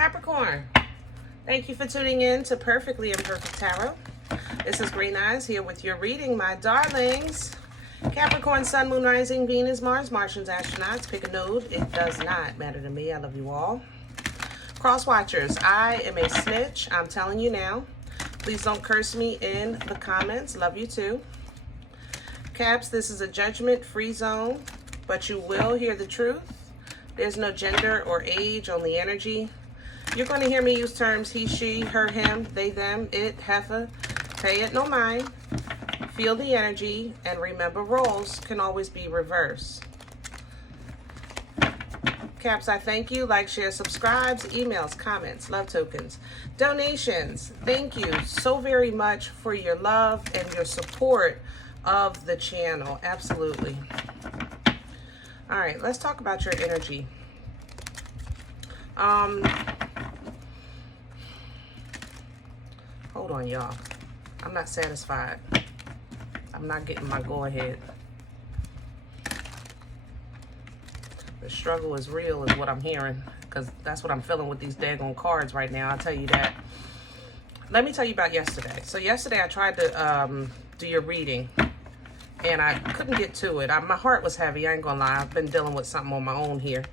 Capricorn, thank you for tuning in to Perfectly Imperfect Tarot. This is Green Eyes here with your reading, my darlings. Capricorn, Sun, Moon, Rising, Venus, Mars, Martians, astronauts. Pick a node. It does not matter to me. I love you all. Cross watchers, I am a snitch. I'm telling you now. Please don't curse me in the comments. Love you too. Caps, this is a judgment-free zone, but you will hear the truth. There's no gender or age on the energy. You're going to hear me use terms he, she, her, him, they, them, it, heifer. Pay it no mind. Feel the energy, and remember, roles can always be reversed. Caps, I thank you. Like, share, subscribes, emails, comments, love tokens, donations. Thank you so very much for your love and your support of the channel. Absolutely. All right, let's talk about your energy. Hold on, y'all. I'm not satisfied. I'm not getting my go-ahead. The struggle is real is what I'm hearing, because that's what I'm feeling with these daggone cards right now. I'll tell you that. Let me tell you about yesterday. So yesterday I tried to do your reading, and I couldn't get to it. My heart was heavy, I ain't gonna lie. I've been dealing with something on my own here.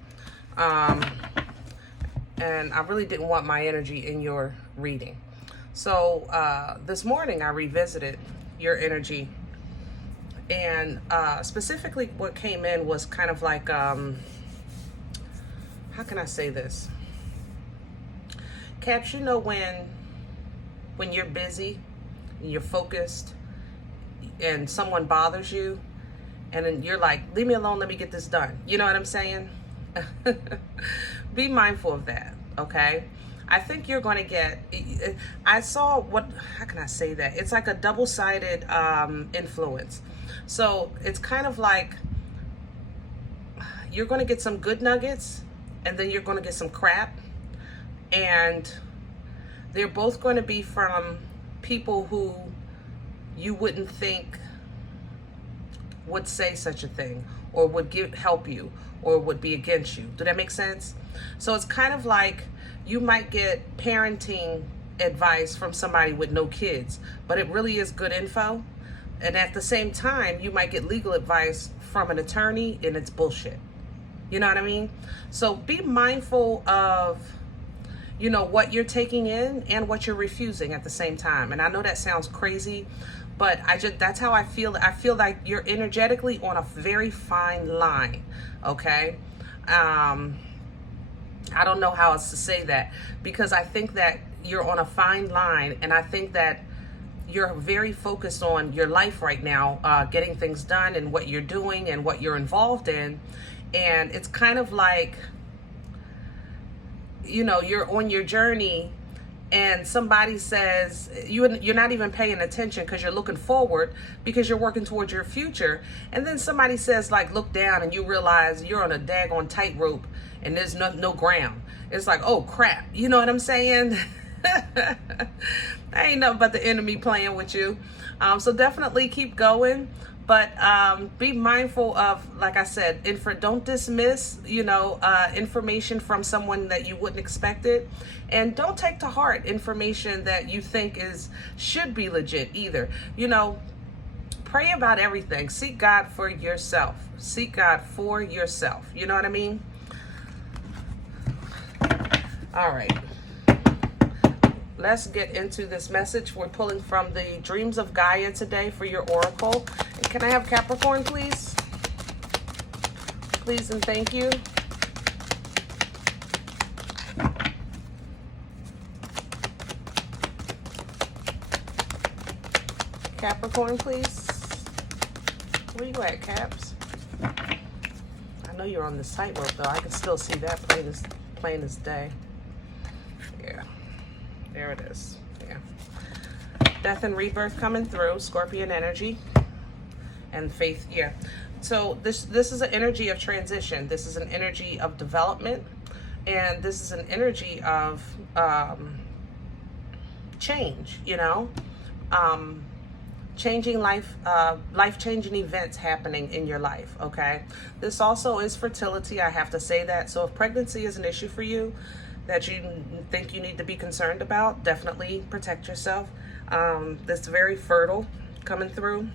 And I really didn't want my energy in your reading. So this morning I revisited your energy, and specifically what came in was kind of like, how can I say this? Caps, you know when you're busy, and you're focused, and someone bothers you, and then you're like, leave me alone, let me get this done. You know what I'm saying? Be mindful of that, okay? I think you're going to get, I saw what, how can I say that? It's like a double-sided influence. So it's kind of like you're going to get some good nuggets, and then you're going to get some crap. And they're both going to be from people who you wouldn't think would say such a thing, or would help you, or would be against you. Do that make sense? So it's kind of like you might get parenting advice from somebody with no kids, but it really is good info. And at the same time, you might get legal advice from an attorney, and it's bullshit. You know what I mean? So be mindful of, you know, what you're taking in and what you're refusing at the same time. And I know that sounds crazy, but that's how I feel. I feel like you're energetically on a very fine line, okay? I don't know how else to say that, because I think that you're on a fine line, and I think that you're very focused on your life right now, getting things done and what you're doing and what you're involved in. And it's kind of like, you know, you're on your journey, and somebody says, you're not even paying attention because you're looking forward, because you're working towards your future. And then somebody says, like, look down, and you realize you're on a daggone tightrope and there's no ground. It's like, oh crap. You know what I'm saying? Ain't nothing but the enemy playing with you. So definitely keep going. But be mindful of, like I said, don't dismiss, you know, information from someone that you wouldn't expect it. And don't take to heart information that you think should be legit either. You know, pray about everything. Seek God for yourself. Seek God for yourself. You know what I mean? All right. Let's get into this message. We're pulling from the Dreams of Gaia today for your oracle. And can I have Capricorn, please? Please and thank you. Capricorn, please. Where you at, Caps? I know you're on the tightrope, though. I can still see that plain as day. Yeah. There it is. Yeah. Death and rebirth coming through. Scorpion energy. And faith. Yeah. So this is an energy of transition. This is an energy of development. And this is an energy of change, you know. Changing life-changing events happening in your life, okay? This also is fertility, I have to say that. So if pregnancy is an issue for you, that you think you need to be concerned about, definitely protect yourself. That's very fertile coming through.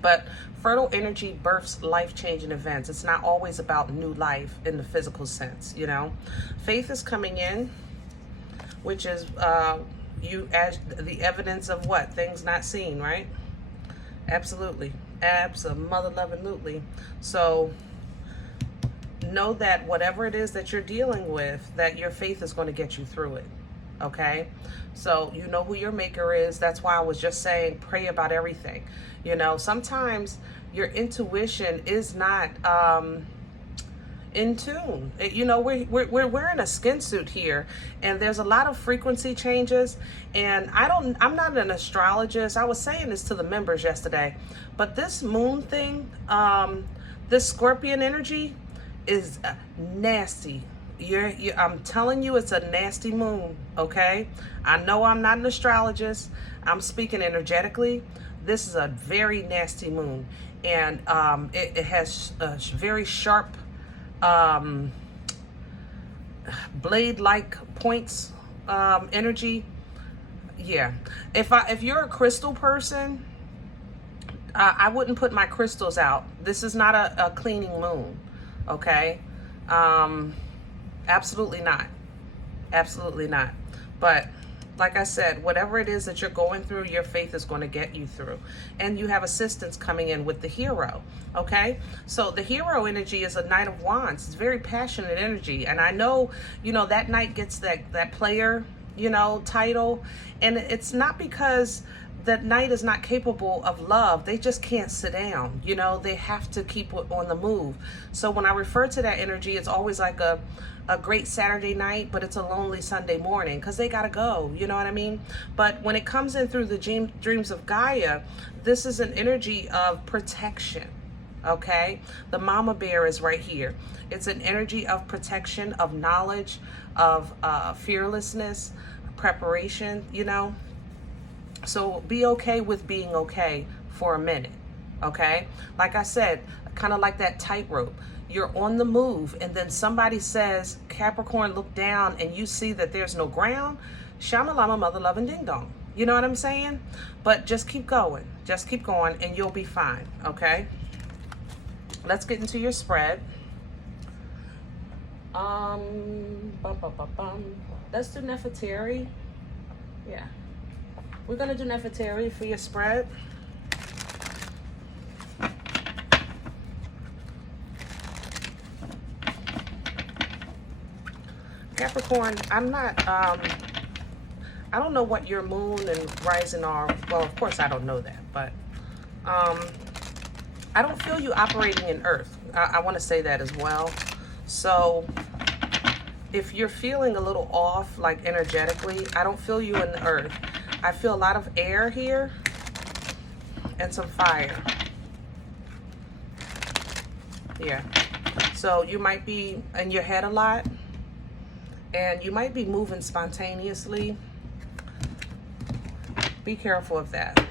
But fertile energy births life-changing events. It's not always about new life in the physical sense, you know. Faith is coming in, which is you as the evidence of what? Things not seen, right? Absolutely. Absolutely. So know that whatever it is that you're dealing with, that your faith is going to get you through it. Okay, so you know who your maker is. That's why I was just saying, pray about everything. You know, sometimes your intuition is not in tune. You know, we're wearing a skin suit here, and there's a lot of frequency changes. And I'm not an astrologist. I was saying this to the members yesterday, but this moon thing, this Scorpion energy is nasty. I'm telling you, it's a nasty moon, okay? I know I'm not an astrologist. I'm speaking energetically. This is a very nasty moon. And it has a very sharp blade-like points, energy. Yeah. If you're a crystal person, I wouldn't put my crystals out. This is not a cleaning moon, okay? Absolutely not. Absolutely not. But like I said, whatever it is that you're going through, your faith is going to get you through. And you have assistance coming in with the hero. Okay? So the hero energy is a Knight of Wands. It's very passionate energy. And I know, you know, that knight gets that player, you know, title. And it's not because that knight is not capable of love. They just can't sit down. You know, they have to keep on the move. So when I refer to that energy, it's always like a great Saturday night, but it's a lonely Sunday morning because they got to go. You know what I mean? But when it comes in through the dreams of Gaia, this is an energy of protection. Okay? The mama bear is right here. It's an energy of protection, of knowledge, of fearlessness, preparation, you know? So be okay with being okay for a minute, okay? Like I said, kind of like that tightrope. You're on the move, and then somebody says, Capricorn, look down, and you see that there's no ground. Shamalama, mother loving ding dong. You know what I'm saying? But just keep going. Just keep going, and you'll be fine, okay? Let's get into your spread. Let's do Nefertari. Yeah. We're going to do Nefertari for your spread. Capricorn, I'm not, I don't know what your moon and rising are. Well, of course I don't know that, but I don't feel you operating in Earth. I want to say that as well. So if you're feeling a little off, like energetically, I don't feel you in the Earth. I feel a lot of air here and some fire. Yeah. So you might be in your head a lot, and you might be moving spontaneously. Be careful of that.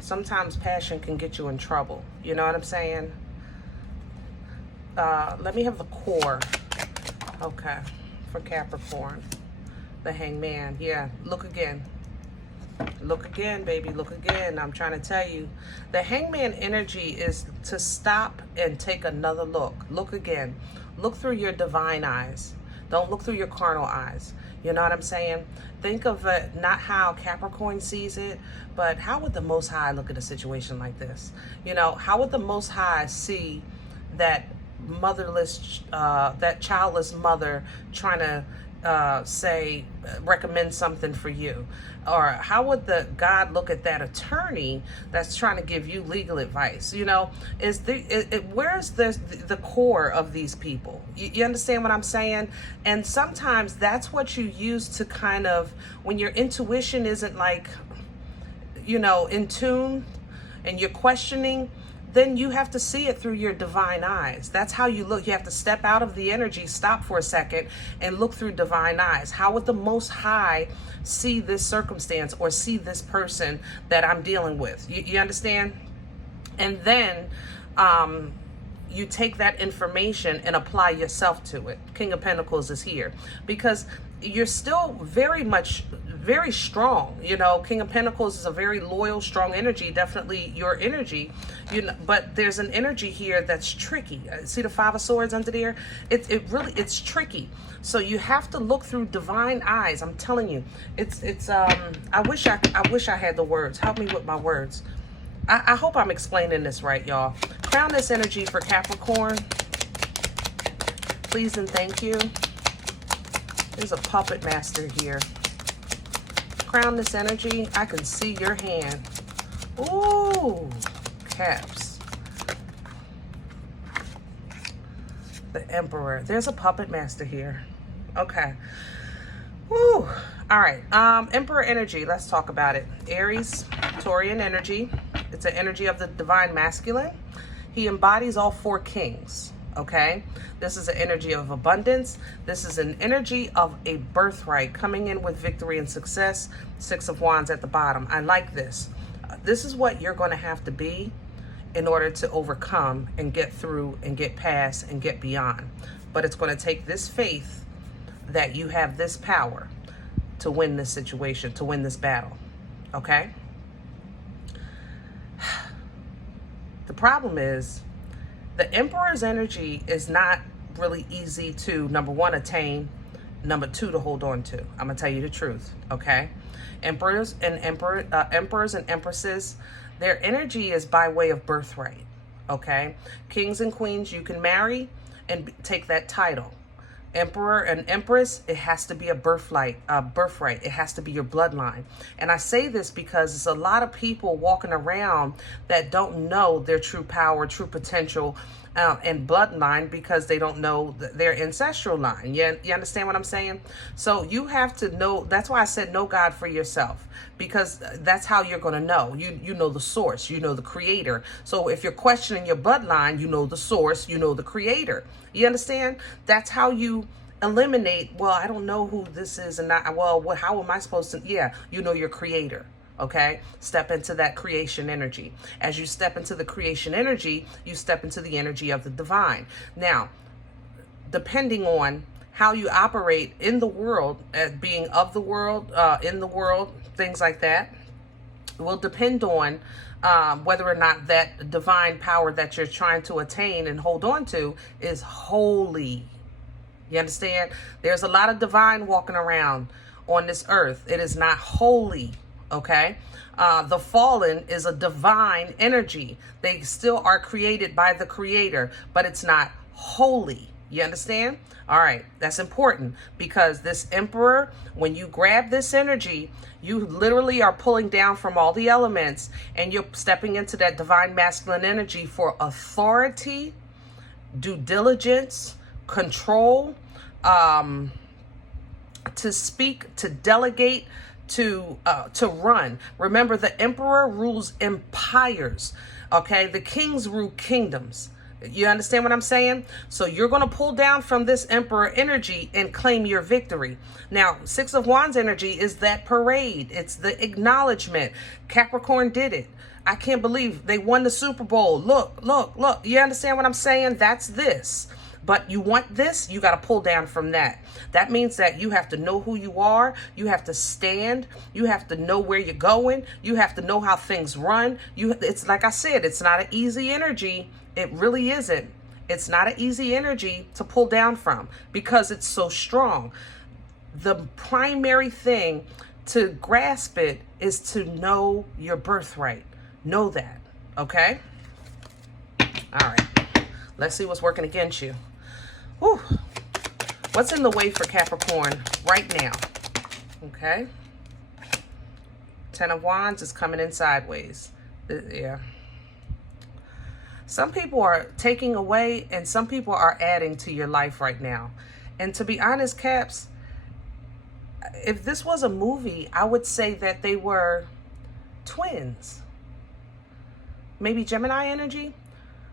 Sometimes passion can get you in trouble. You know what I'm saying? Let me have the core. Okay. For Capricorn. The Hangman. Yeah. Look again. Look again, baby. Look again. I'm trying to tell you. The Hangman energy is to stop and take another look. Look again. Look through your divine eyes. Don't look through your carnal eyes. You know what I'm saying? Think of it, not how Capricorn sees it, but how would the Most High look at a situation like this? You know, how would the Most High see that motherless, that childless mother trying to recommend something for you? Or how would the God look at that attorney that's trying to give you legal advice? You know, where's the core of these people? You understand what I'm saying? And sometimes that's what you use to kind of, when your intuition isn't like, you know, in tune and you're questioning, then you have to see it through your divine eyes. That's how you look. You have to step out of the energy, stop for a second, and look through divine eyes. How would the Most High see this circumstance or see this person that I'm dealing with? You understand? And then you take that information and apply yourself to it. King of Pentacles is here because you're still very strong. You know, King of Pentacles is a very loyal, strong energy, definitely your energy, you know, but there's an energy here that's tricky. See the Five of Swords under there? It's tricky. So you have to look through divine eyes. I'm telling you, I wish I had the words. Help me with my words. I hope I'm explaining this right, y'all. Crown this energy for Capricorn. Please and thank you. There's a puppet master here. Crown this energy. I can see your hand. Ooh, Caps. The Emperor. There's a puppet master here. Okay. Woo. All right. Emperor energy. Let's talk about it. Aries, Taurian energy. It's an energy of the divine masculine. He embodies all four kings. Okay. This is an energy of abundance. This is an energy of a birthright coming in with victory and success. Six of Wands at the bottom. I like this. This is what you're going to have to be in order to overcome and get through and get past and get beyond. But it's going to take this faith that you have this power to win this situation, to win this battle. Okay? The problem is the Emperor's energy is not really easy to, number one, attain, number two, to hold on to. I'm going to tell you the truth, okay? Emperors and empresses, their energy is by way of birthright, okay? Kings and queens, you can marry and take that title. Emperor and empress, it has to be a birthright. It has to be your bloodline. And I say this because there's a lot of people walking around that don't know their true power, true potential, and bloodline because they don't know their ancestral line. You understand what I'm saying? So you have to know. That's why I said know God for yourself, because that's how you're going to know. You know the source, you know the creator. So if you're questioning your bloodline, you know the source, you know the creator. You understand? That's how you eliminate, well, I don't know who this is, and how am I supposed to? Yeah, you know your creator. Okay, step into that creation energy. As you step into the creation energy, you step into the energy of the divine. Now, depending on how you operate in the world, as being of the world, in the world, things like that, will depend on whether or not that divine power that you're trying to attain and hold on to is holy. You understand? There's a lot of divine walking around on this earth. It is not holy. Okay, the fallen is a divine energy. They still are created by the creator, but it's not holy. You understand? All right, that's important, because this emperor, when you grab this energy, you literally are pulling down from all the elements, and you're stepping into that divine masculine energy for authority, due diligence, control, to speak, to delegate, to run. Remember, the emperor rules empires. Okay, the kings rule kingdoms. You understand what I'm saying? So you're going to pull down from this emperor energy and claim your victory. Now, Six of Wands energy is that parade. It's the acknowledgement. Capricorn did it. I can't believe they won the Super Bowl. Look. You understand what I'm saying? That's this. But you want this, you got to pull down from that. That means that you have to know who you are. You have to stand. You have to know where you're going. You have to know how things run. It's like I said, it's not an easy energy. It really isn't. It's not an easy energy to pull down from because it's so strong. The primary thing to grasp it is to know your birthright. Know that. Okay? All right. Let's see what's working against you. Whew. What's in the way for Capricorn right now? Okay. Ten of Wands is coming in sideways. Yeah. Some people are taking away and some people are adding to your life right now. And to be honest, Caps, if this was a movie, I would say that they were twins. Maybe Gemini energy.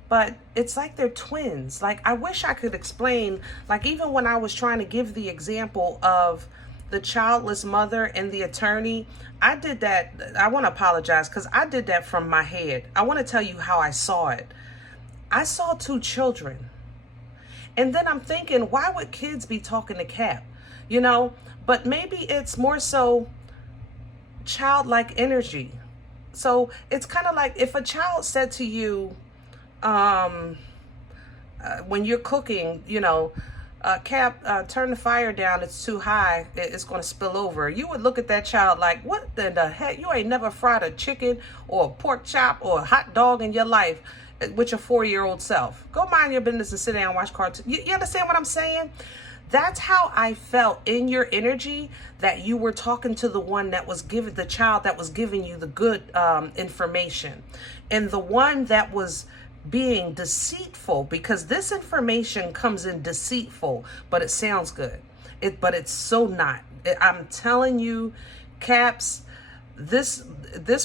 But it's like they're twins. Like, I wish I could explain, like, even when I was trying to give the example of the childless mother and the attorney, I did that. I want to apologize because I did that from my head. I want to tell you how I saw it. I saw 2 children. And then I'm thinking, why would kids be talking to Cap? You know, but maybe it's more so childlike energy. So it's kind of like if a child said to you, when you're cooking, you know, Cap, turn the fire down, it's too high, it's going to spill over. You would look at that child like, what in the heck? You ain't never fried a chicken or a pork chop or a hot dog in your life with your 4-year-old self. Go mind your business and sit down and watch cartoons. You understand what I'm saying? That's how I felt in your energy, that you were talking to the one that was giving, the child that was giving you the good information, and the one that was being deceitful, because this information comes in deceitful, but it sounds good. But it's so not. I'm telling you, Caps, this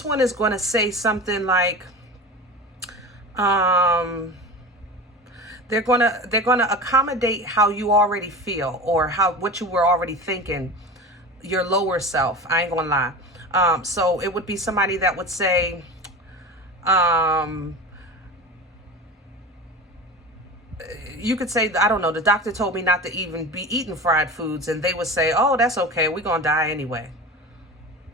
one is going to say something like, they're gonna accommodate how you already feel, or what you were already thinking, your lower self. I ain't gonna lie. So it would be somebody that would say, you could say, I don't know, the doctor told me not to even be eating fried foods, and they would say, oh, that's okay, we're gonna die anyway.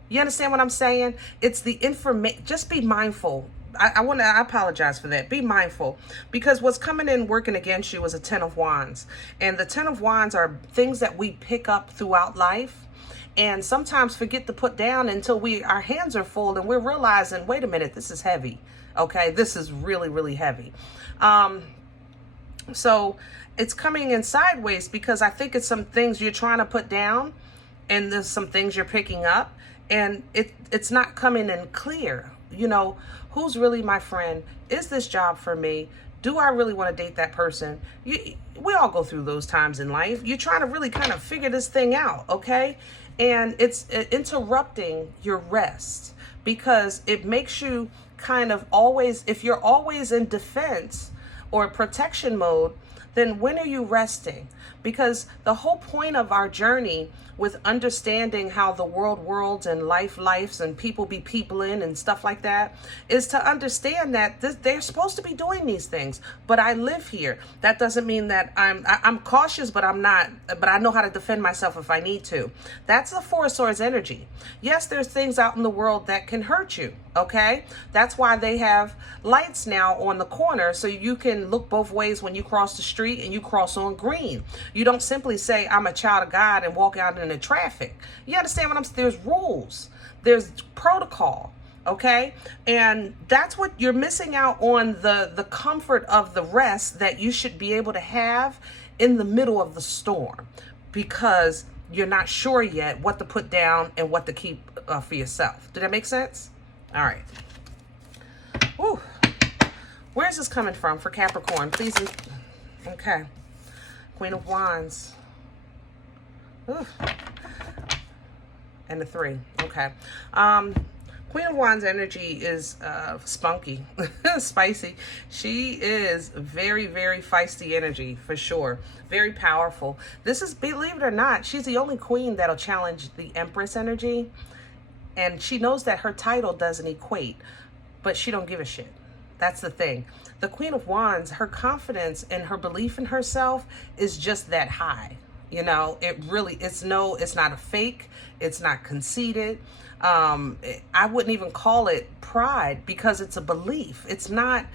You understand what I'm saying? It's the information. Just be mindful. I apologize for that. Be mindful, because what's coming in working against you is a 10 of Wands. And the 10 of Wands are things that we pick up throughout life and sometimes forget to put down until our hands are full and we're realizing, wait a minute, this is heavy. Okay, this is really, really heavy. So it's coming in sideways, because I think it's some things you're trying to put down and there's some things you're picking up, and it's not coming in clear. You know, who's really my friend? Is this job for me? Do I really want to date that person? We all go through those times in life. You're trying to really kind of figure this thing out, okay? And it's interrupting your rest, because it makes you kind of always, if you're always in defense or protection mode, then when are you resting? Because the whole point of our journey with understanding how the world worlds and lives and people be peopling and stuff like that is to understand that they're supposed to be doing these things, but I live here. That doesn't mean that I'm cautious, but I'm not, but I know how to defend myself if I need to. That's the Four of Swords energy. Yes, there's things out in the world that can hurt you, okay? That's why they have lights now on the corner, so you can look both ways when you cross the street and you cross on green. You don't simply say, I'm a child of God, and walk out in the traffic. You understand what I'm saying? There's rules, there's protocol, okay? And that's what you're missing out on, the comfort of the rest that you should be able to have in the middle of the storm, because you're not sure yet what to put down and what to keep for yourself. Did that make sense? All right. Whew. Where's this coming from for Capricorn? Please. Okay. Queen of Wands. Ooh. And the 3. Okay. Queen of Wands energy is spunky, spicy. She is very, very feisty energy for sure. Very powerful. This is, believe it or not, she's the only queen that'll challenge the Empress energy. And she knows that her title doesn't equate, but she don't give a shit. That's the thing. The Queen of Wands, her confidence and her belief in herself is just that high. You know, it's not a fake. It's not conceited. I wouldn't even call it pride, because it's a belief. It's not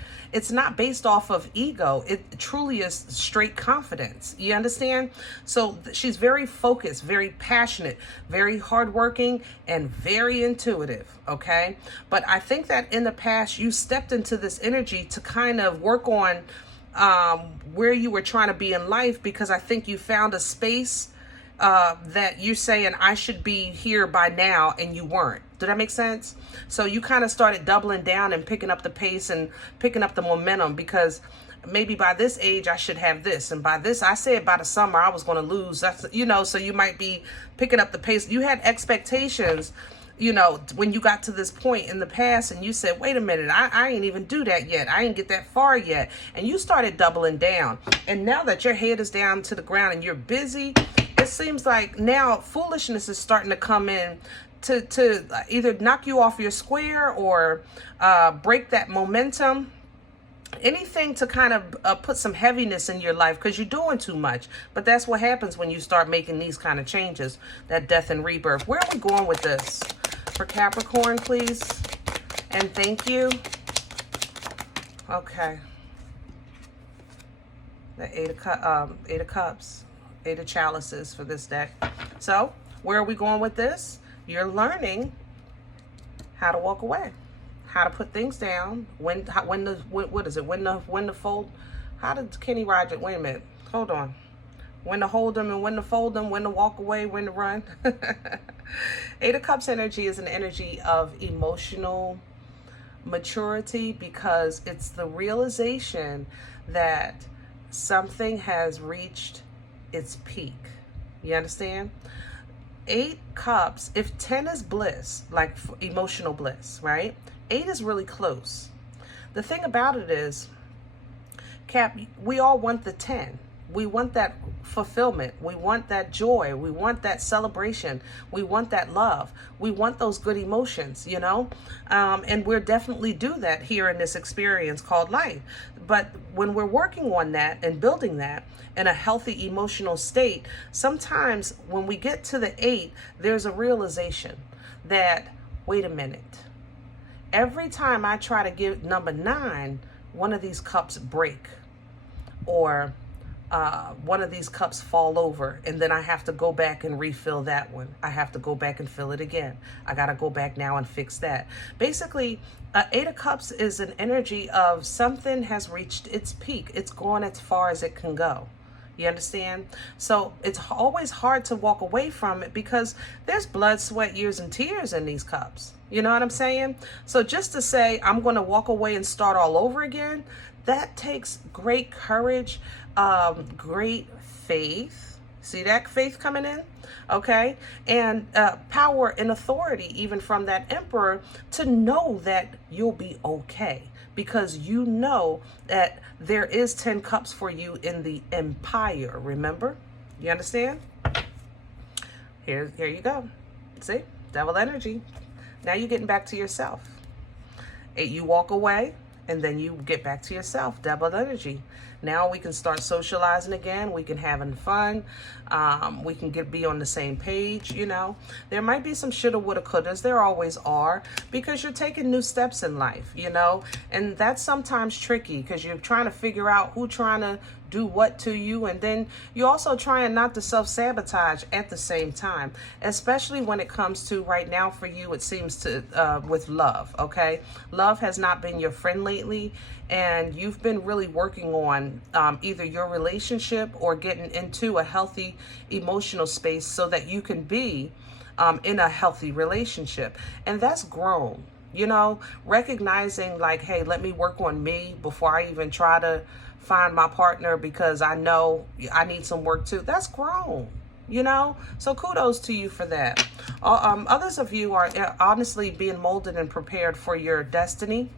based off of ego. It truly is straight confidence. You understand? So she's very focused, very passionate, very hardworking, and very intuitive. Okay. But I think that in the past you stepped into this energy to kind of work on where you were trying to be in life, because I think you found a space that you're saying, I should be here by now, and you weren't. Did that make sense? So you kind of started doubling down and picking up the pace and picking up the momentum, because maybe by this age I should have this, and by this, I said by the summer I was going to lose. That's, you know, so you might be picking up the pace. You had expectations, you know, when you got to this point in the past, and you said, wait a minute, I ain't even do that yet. I ain't get that far yet. And you started doubling down. And now that your head is down to the ground and you're busy, it seems like now foolishness is starting to come in to either knock you off your square or break that momentum. anything to kind of put some heaviness in your life because you're doing too much. But that's what happens when you start making these kind of changes, that death and rebirth. Where are we going with this? For Capricorn, please. And thank you. Okay. The Eight of Cups. Eight of Chalices for this deck. So, where are we going with this? You're learning how to walk away. How to put things down, when to fold. How did Kenny Rogers, wait a minute, hold on. When to hold them and when to fold them, when to walk away, when to run. Eight of Cups energy is an energy of emotional maturity because it's the realization that something has reached its peak. You understand? 8 cups, if 10 is bliss, like emotional bliss, right? 8 is really close. The thing about it is, Cap, we all want the 10. We want that fulfillment. We want that joy. We want that celebration. We want that love. We want those good emotions, you know? And we're definitely do that here in this experience called life. But when we're working on that and building that in a healthy emotional state, sometimes when we get to the 8, there's a realization that, wait a minute. Every time I try to give number 9, one of these cups break, or one of these cups fall over, and then I have to go back and refill that one. I have to go back and fill it again. I got to go back now and fix that. Basically, 8 of Cups is an energy of something has reached its peak. It's gone as far as it can go. You understand? So it's always hard to walk away from it because there's blood, sweat, years, and tears in these cups. You know what I'm saying? So just to say, I'm going to walk away and start all over again, that takes great courage, great faith. See that faith coming in? Okay. And power and authority, even from that emperor, to know that you'll be okay. Because you know that there is 10 cups for you in the empire, remember? You understand? Here you go. See? Devil energy. Now you're getting back to yourself. You walk away, and then you get back to yourself. Devil energy. Now we can start socializing again. We can having fun. We can be on the same page, you know. There might be some shoulda, woulda, couldas. There always are, because you're taking new steps in life, you know. And that's sometimes tricky because you're trying to figure out who trying to do what to you, and then you're also trying not to self-sabotage at the same time, especially when it comes to right now for you, it seems to with love. Okay, love has not been your friend lately, and you've been really working on either your relationship or getting into a healthy emotional space so that you can be in a healthy relationship. And that's grown, you know, recognizing like, hey, let me work on me before I even try to find my partner because I know I need some work too. That's grown, you know. So kudos to you for that. Others of you are honestly being molded and prepared for your destiny.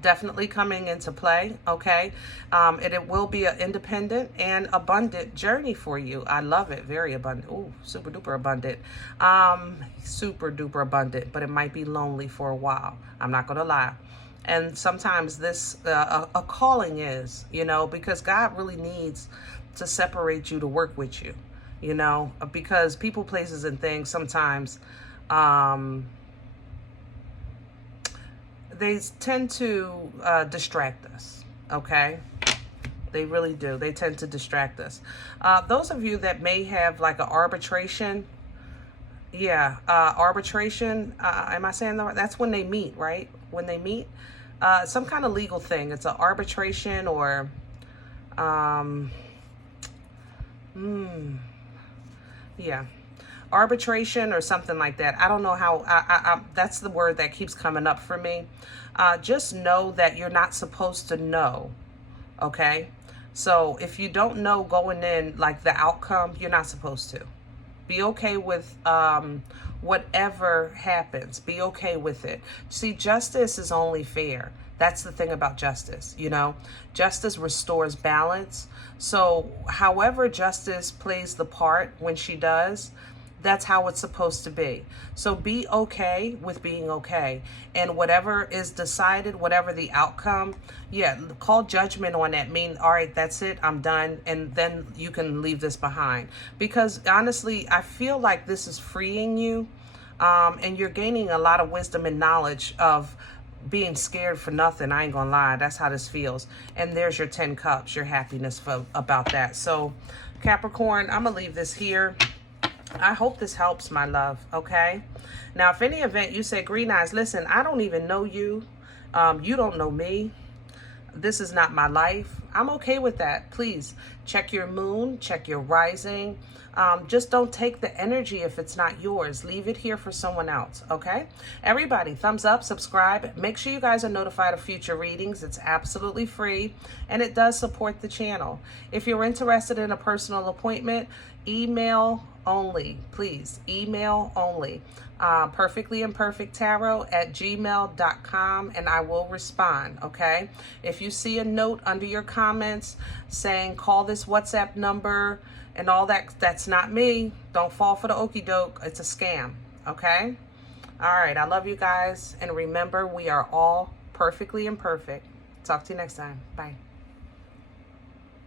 Definitely coming into play, okay? And it will be an independent and abundant journey for you. I love it. Very abundant. Ooh, super duper abundant. Super duper abundant, but it might be lonely for a while. I'm not going to lie. And sometimes this, a calling is, you know, because God really needs to separate you to work with you, you know, because people, places, and things sometimes, they tend to distract us, okay? They really do. They tend to distract us. Those of you that may have like an arbitration, arbitration, am I saying that? That's when they meet, right? When they meet, some kind of legal thing. It's an arbitration or, arbitration or something like that. I don't know how, that's the word that keeps coming up for me. Just know that you're not supposed to know, okay? So if you don't know going in, like the outcome, you're not supposed to. Be okay with whatever happens. Be okay with it. See, justice is only fair. That's the thing about justice, you know. Justice restores balance. So however justice plays the part when she does, That's how it's supposed to be. So be okay with being okay. And whatever is decided, whatever the outcome, yeah, call judgment on that. Mean, all right, that's it, I'm done. And then you can leave this behind. Because honestly, I feel like this is freeing you. And you're gaining a lot of wisdom and knowledge of being scared for nothing. I ain't gonna lie, that's how this feels. And there's your 10 cups, your happiness about that. So Capricorn, I'm gonna leave this here. I hope this helps, my love, okay? Now, if any event you say, Green Eyes, listen, I don't even know you. You don't know me. This is not my life. I'm okay with that. Please check your moon, check your rising. Just don't take the energy if it's not yours. Leave it here for someone else, okay? Everybody, thumbs up, subscribe. Make sure you guys are notified of future readings. It's absolutely free, and it does support the channel. If you're interested in a personal appointment, email only, please. Email only. Perfectlyimperfecttarot@gmail.com, and I will respond, okay? If you see a note under your comments saying call this WhatsApp number and all that, that's not me. Don't fall for the okie doke. It's a scam, okay? All right, I love you guys, and remember, we are all perfectly imperfect. Talk to you next time. Bye.